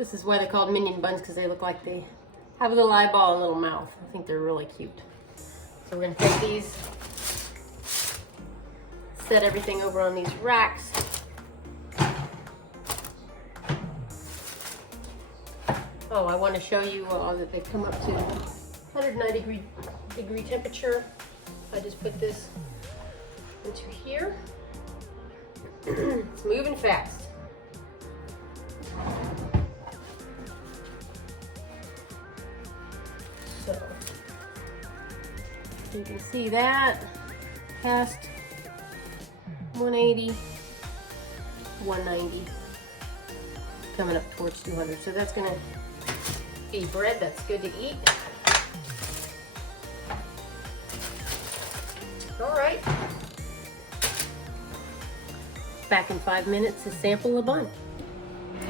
This is why they're called minion buns, because they look like they have a little eyeball and a little mouth. I think they're really cute. So we're gonna take these, set everything over on these racks. Oh, I want to show you that they come up to 190 degree temperature. I just put this into here. It's moving fast. So you can see that past 180, 190, coming up towards 200. So that's gonna be bread that's good to eat. All right. Back in 5 minutes to sample the bun.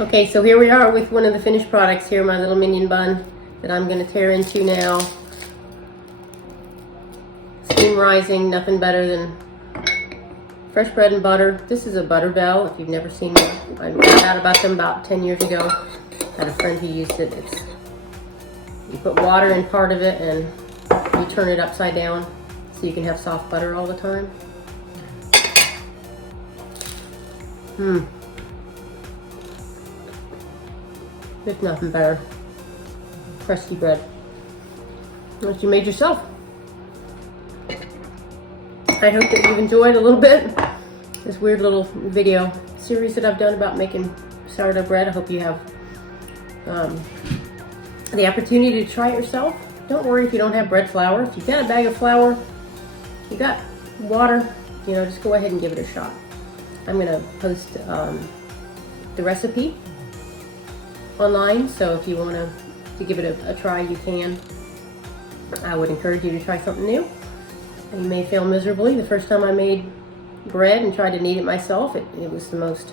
Okay, so here we are with one of the finished products here, my little minion bun that I'm gonna tear into now. Steam rising, nothing better than fresh bread and butter. This is a butter bell. If you've never seen it, I found out about them about 10 years ago. I had a friend who used it. You put water in part of it and you turn it upside down so you can have soft butter all the time. There's nothing better. Crusty bread. That you made yourself. I hope that you've enjoyed a little bit this weird little video series that I've done about making sourdough bread. I hope you have the opportunity to try it yourself. Don't worry if you don't have bread flour. If you've got a bag of flour, you got water, you know, just go ahead and give it a shot. I'm gonna post the recipe online, so if you want to give it a try, you can. I would encourage you to try something new. You may fail miserably. The first time I made bread and tried to knead it myself, it was the most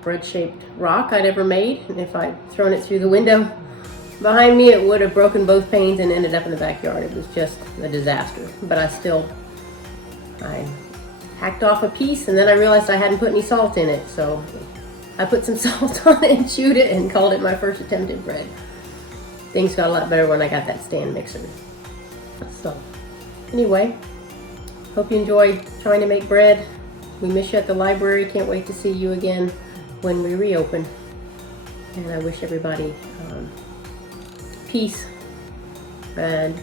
bread-shaped rock I'd ever made, and if I'd thrown it through the window behind me, it would have broken both panes and ended up in the backyard. It was just a disaster. But I hacked off a piece, and then I realized I hadn't put any salt in it, so I put some salt on it and chewed it and called it my first attempt at bread. Things got a lot better when I got that stand mixer. So anyway, hope you enjoyed trying to make bread. We miss you at the library. Can't wait to see you again when we reopen. And I wish everybody peace, and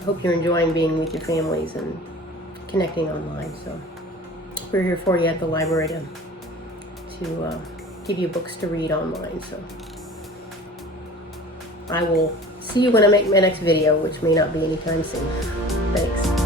I hope you're enjoying being with your families and connecting online. So we're here for you at the library to give you books to read online. So I will see you when I make my next video, which may not be anytime soon. Thanks.